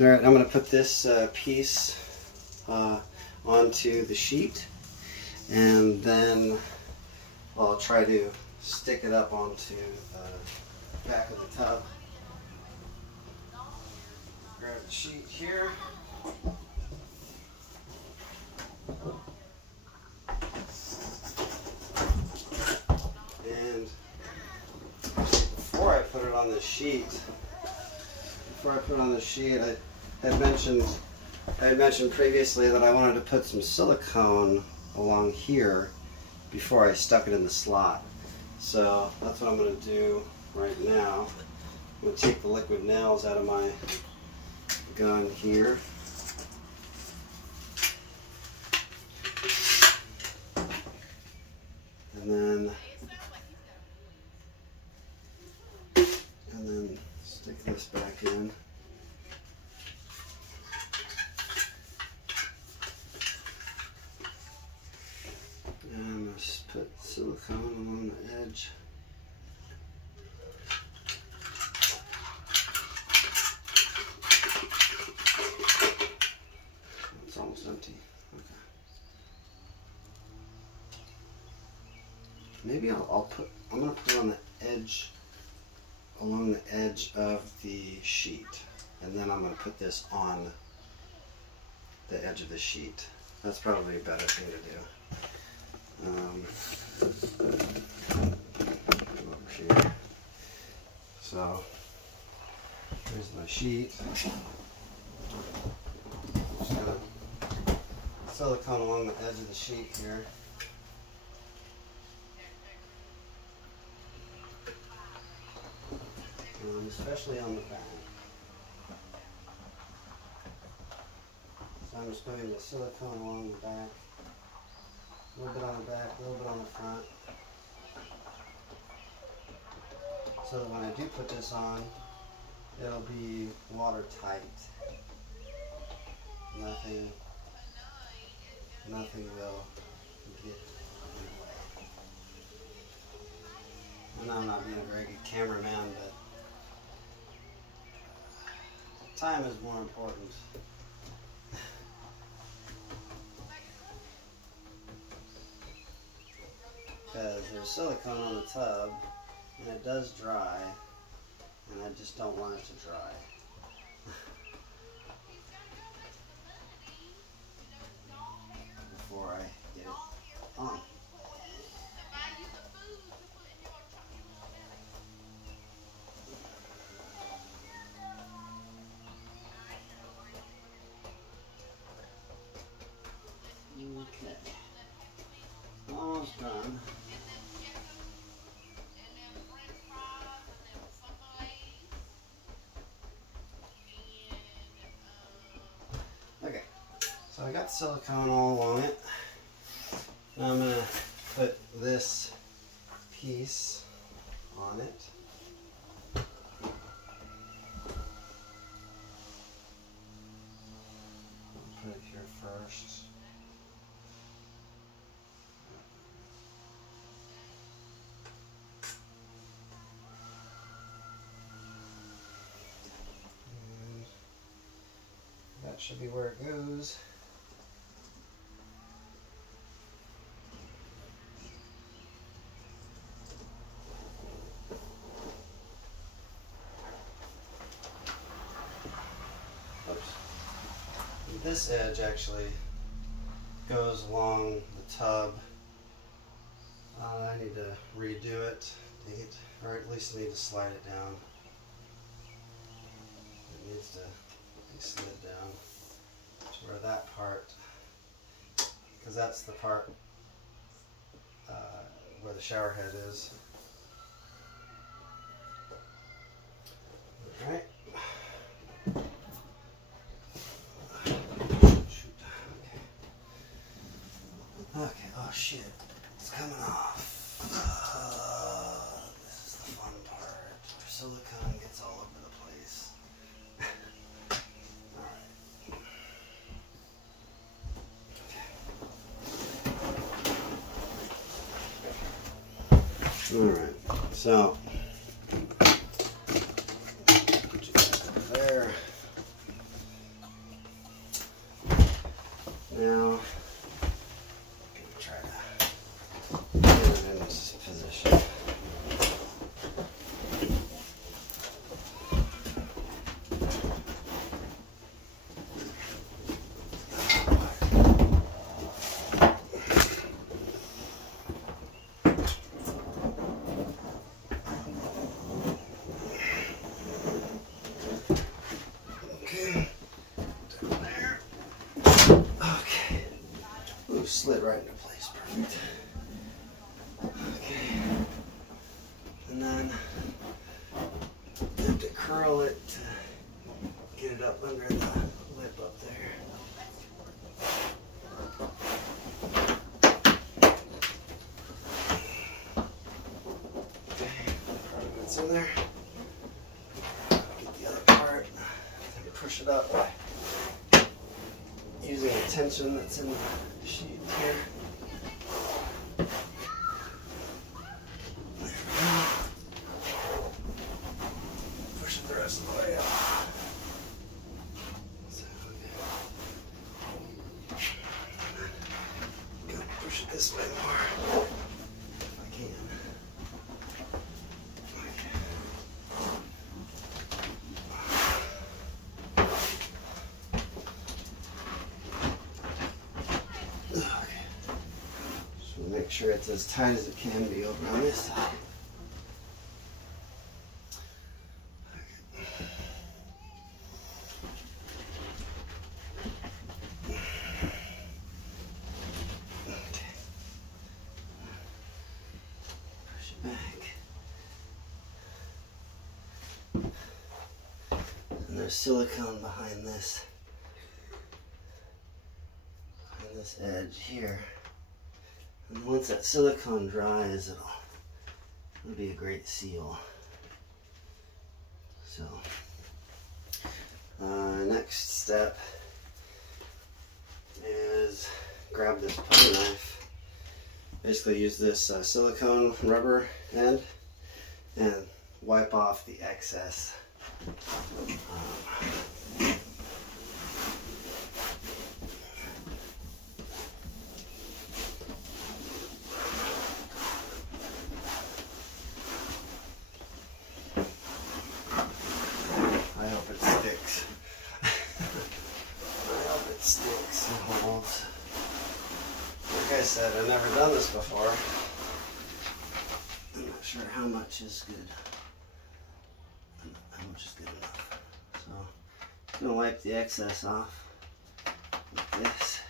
All right, I'm going to put this piece onto the sheet, and then I'll try to stick it up onto the back of the tub. Grab the sheet here. And before I put it on the sheet, I had mentioned previously that I wanted to put some silicone along here before I stuck it in the slot. So that's what I'm going to do right now. I'm going to take the liquid nails out of my gun here. And then stick this back in. And just put silicone along the edge. It's almost empty. Okay. Maybe I'm going to put it on the edge, along the edge of the sheet, and then I'm going to put this on the edge of the sheet. That's probably a better thing to do. Over here. So here's my sheet. Just gonna silicone along the edge of the sheet here. Especially on the back. So I'm just putting the silicone along the back. A little bit on the back, a little bit on the front. So that when I do put this on, it'll be watertight. Nothing will get in the way. And I'm not being a very good cameraman, but time is more important. Because there's silicone on the tub, and it does dry, and I just don't want it to dry. Before I get it on. Okay, almost done. Okay, so I got silicone all along it. Now I'm going to put this piece on it. I'll put it here first. That should be where it goes. Oops. This edge actually goes along the tub. I need to redo it, or at least I need to slide it down. It needs to be slid down to where that part, because that's the part where the shower head is. Alright. Okay, oh shit, it's coming off. This is the fun part, where silicone gets all over the place. Alright, so put you back up there. slid right into place. Perfect. Okay. And then you have to curl it to get it up under the lip up there. Okay, part of it's in there. Get the other part and push it up by using the tension that's in the sheet here. There we go. Push it the rest of the way up. So, okay. Go push it this way more if I can. Make sure it's as tight as it can be over on this side. Okay. Push it back. And there's silicone behind this edge here. And once that silicone dries, it'll be a great seal. So, next step is grab this putty knife. Basically use this silicone rubber end and wipe off the excess. Sticks and holds. Like I said, I've never done this before. I'm not sure how much is good. How much is good enough. So I'm gonna wipe the excess off with this.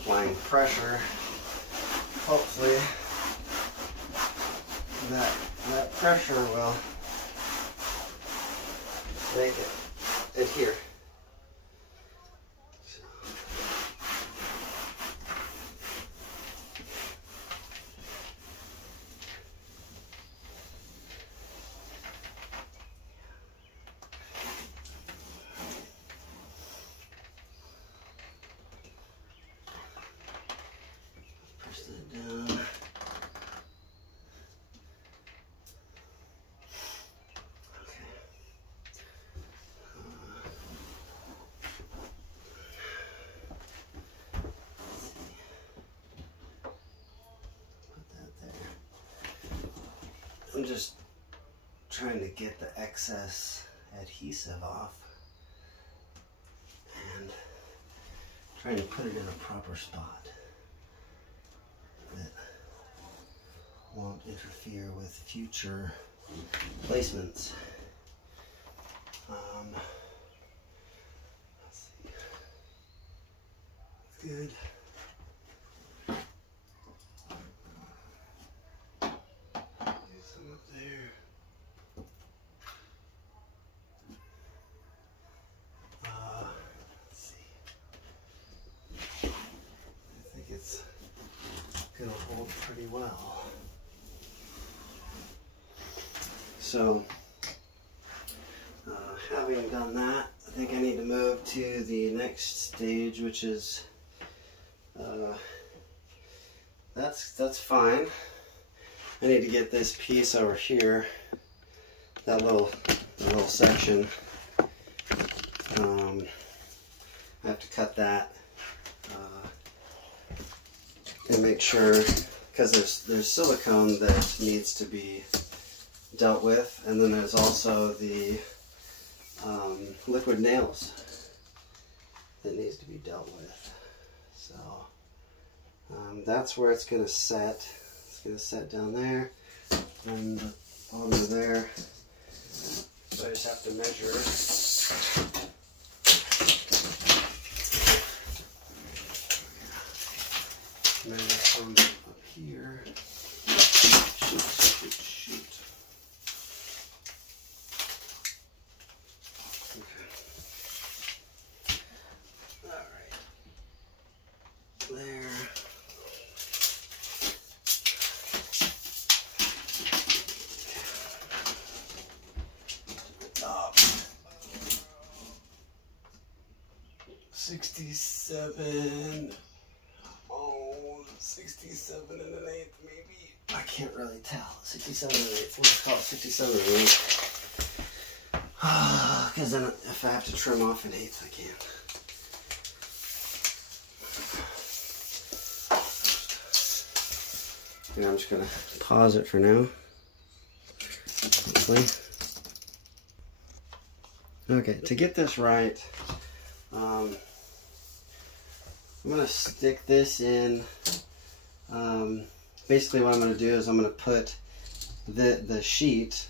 Applying pressure, hopefully that pressure will make it adhere. Push that down. I'm just trying to get the excess adhesive off and trying to put it in a proper spot that won't interfere with future placements. Let's see. Good. Gonna hold pretty well. So, having done that, I think I need to move to the next stage, which is that's fine. I need to get this piece over here, that little section, I have to cut that and make sure, because there's silicone that needs to be dealt with, and then there's also the liquid nails that needs to be dealt with. So that's where it's going to set. It's going to set down there and onto there. So I just have to measure. Measure from up here. Shoot. Okay. All right. There. Top. 67. 67 and an eighth, maybe. I can't really tell. 67 and an eighth. Let's call it 67 and an eighth. Because then if I have to trim off an eighth, I can't. And I'm just going to pause it for now. Hopefully. Okay, to get this right, I'm going to stick this in. Basically what I'm going to do is I'm going to put the sheet,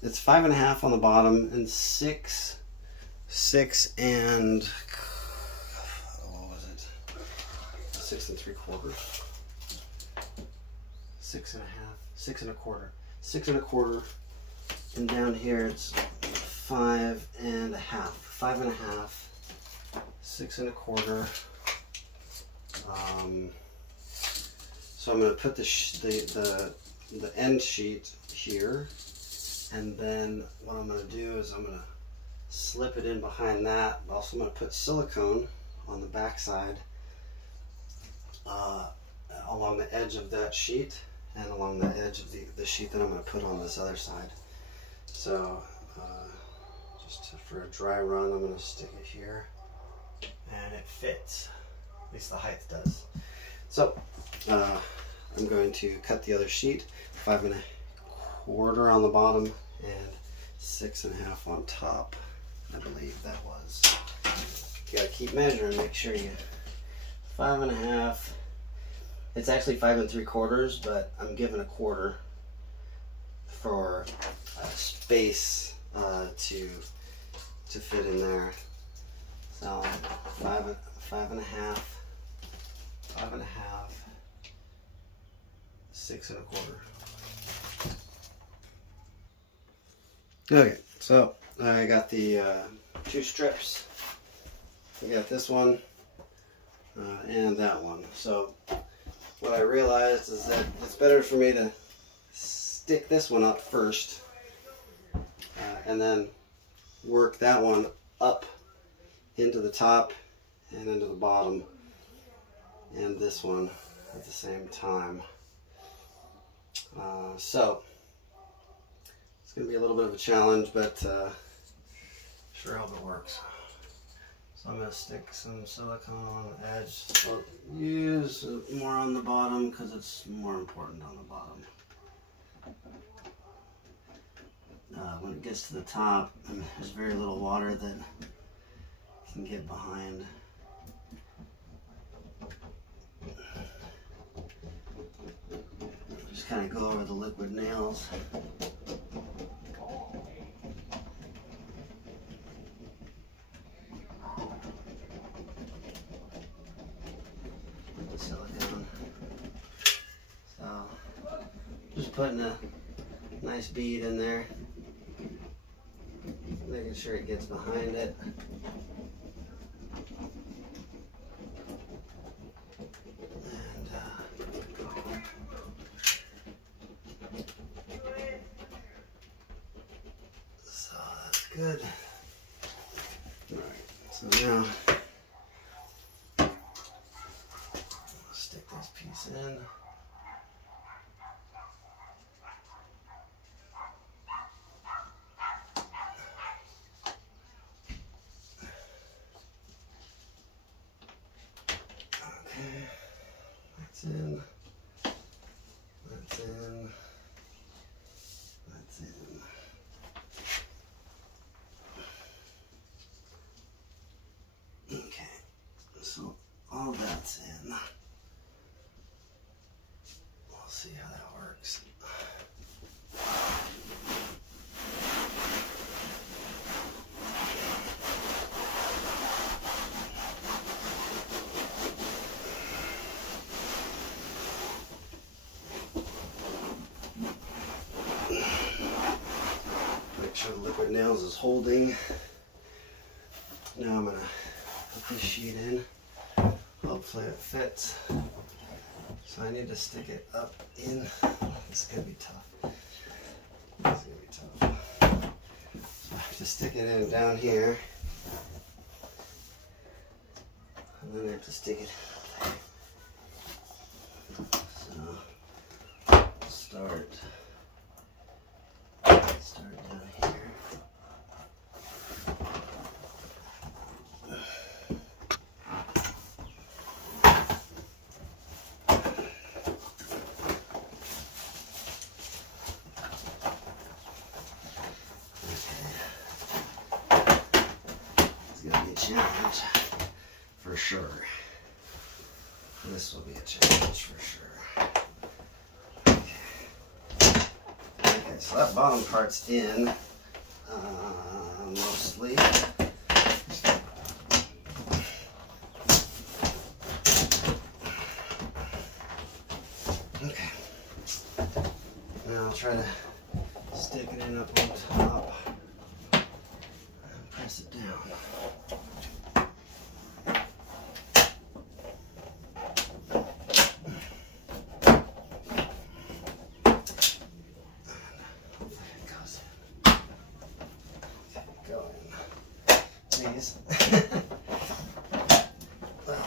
it's 5.5 on the bottom and 6 and, what was it, 6 3/4, 6.5, 6 1/4, 6 1/4, and down here it's 5.5, 5.5, 6 1/4. So I'm going to put the end sheet here, and then what I'm going to do is I'm going to slip it in behind that. Also, I'm going to put silicone on the back side along the edge of that sheet and along the edge of the sheet that I'm going to put on this other side. So just for a dry run, I'm going to stick it here, and it fits. At least the height does. So I'm going to cut the other sheet, 5 1/4 on the bottom and 6.5 on top. I believe that was. You gotta keep measuring, make sure you 5.5. It's actually 5 3/4, but I'm giving 1/4 for space to fit in there. So 5.5, 5.5, 6 1/4. Okay, so I got the 2 strips. I got this one and that one. So what I realized is that it's better for me to stick this one up first and then work that one up into the top and into the bottom, and this one at the same time. So it's going to be a little bit of a challenge, but sure hope it works. So I'm going to stick some silicone on the edge. I'll use more on the bottom because it's more important on the bottom. When it gets to the top, there's very little water that can get behind. Just kind of go over the liquid nails. With the silicone. So, just putting a nice bead in there. Making sure it gets behind it. So that's good. Alright, so now I'll stick this piece in. sure the liquid nails is holding. Now I'm going to put this sheet in. Hopefully it fits. So I need to stick it up in. This is going to be tough. This is going to be tough. So I have to stick it in down here. And then I have to stick it there. So start down here. Challenge for sure. This will be a challenge for sure. Okay, so that bottom part's in mostly. Okay. Now I'll try to stick it in up on top and press it down. Well,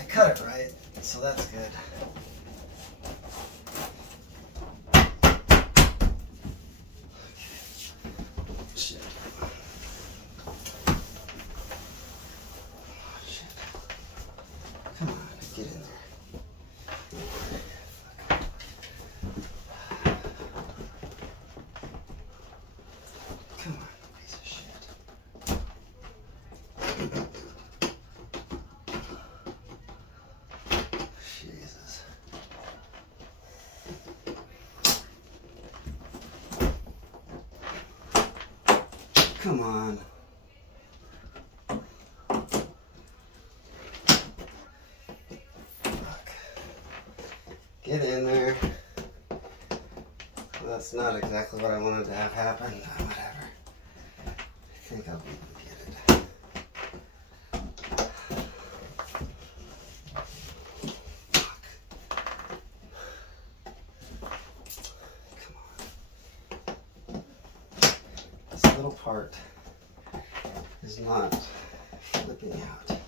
I cut it right, so that's good. Shit. Shit. Come on, get in there. Come on, piece of shit. Jesus. Come on. Fuck. Get in there. Well, that's not exactly what I wanted to have happen. Whatever. I think I'll be able to get it. Little part is not flipping out. There.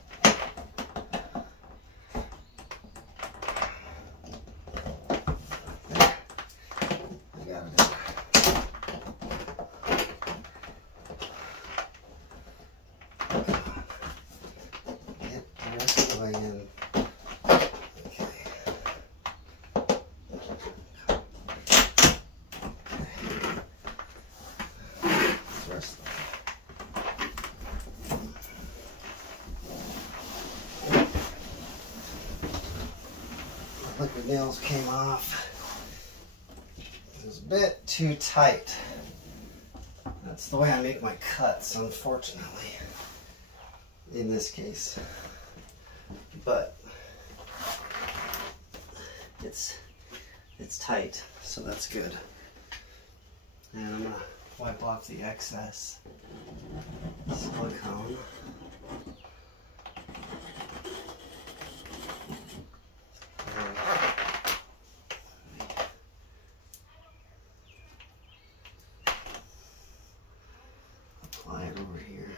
I got it in. Get the rest of the way in. Okay. Liquid nails came off. It was a bit too tight. That's the way I make my cuts, unfortunately, in this case. But it's tight, so that's good. And I'm gonna wipe off the excess silicone. Apply it over here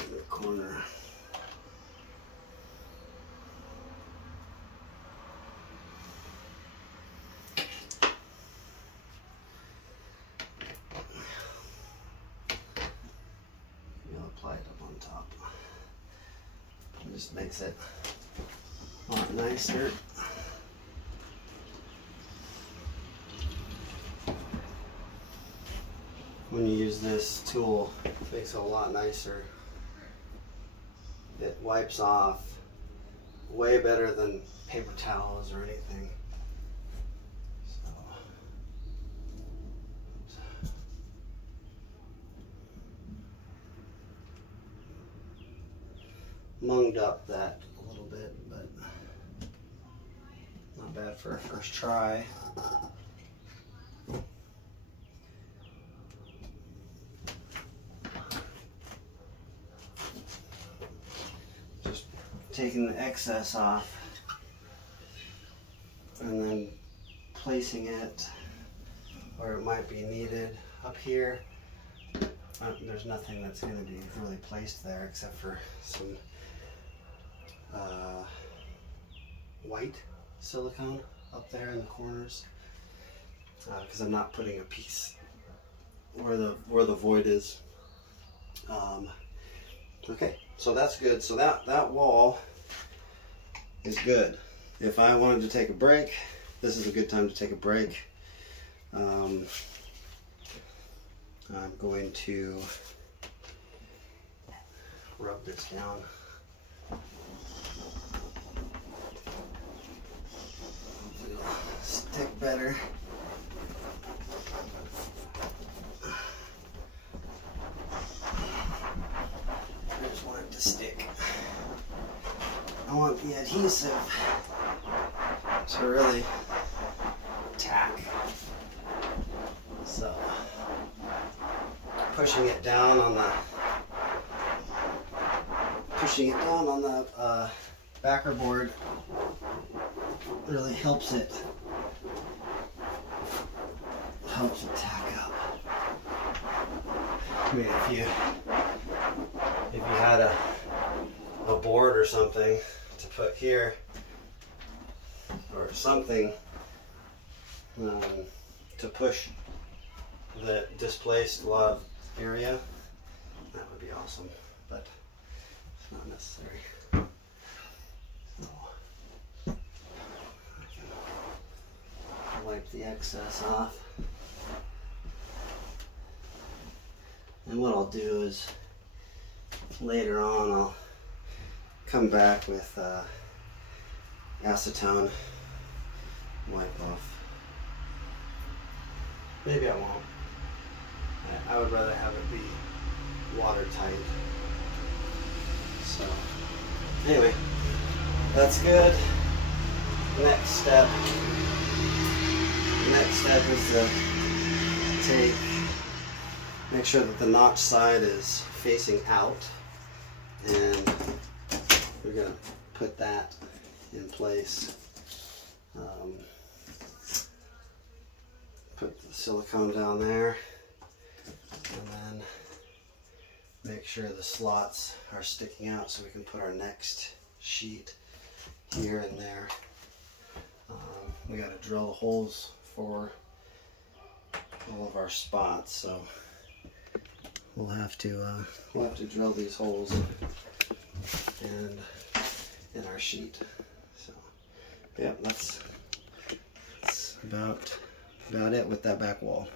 in the corner. Apply it up on top. It just makes it a lot nicer. When you use this tool, it makes it a lot nicer. It wipes off way better than paper towels or anything. Munged up that a little bit, but not bad for a first try. taking the excess off and then placing it where it might be needed. Up here, there's nothing that's going to be really placed there except for some white silicone up there in the corners, because I'm not putting a piece where the void is. Okay, so that's good. So that wall is good. If I wanted to take a break, this is a good time to take a break. I'm going to rub this down. Hopefully it'll stick better. I just want it to stick. I want the adhesive to really tack. So pushing it down on the backer board really helps it tack up. I mean, if you had a board or something to put here or something to push that displaced a lot of area, that would be awesome, but it's not necessary. So I can wipe the excess off. And what I'll do is later on I'll come back with acetone, wipe off. Maybe I won't. I would rather have it be watertight. So anyway, that's good. Next step is to make sure that the notch side is facing out, and we're going to put that in place. Put the silicone down there, and then make sure the slots are sticking out so we can put our next sheet here and there. We got to drill the holes for all of our spots, so we'll have to drill these holes and in our sheet. So yeah, that's about it with that back wall.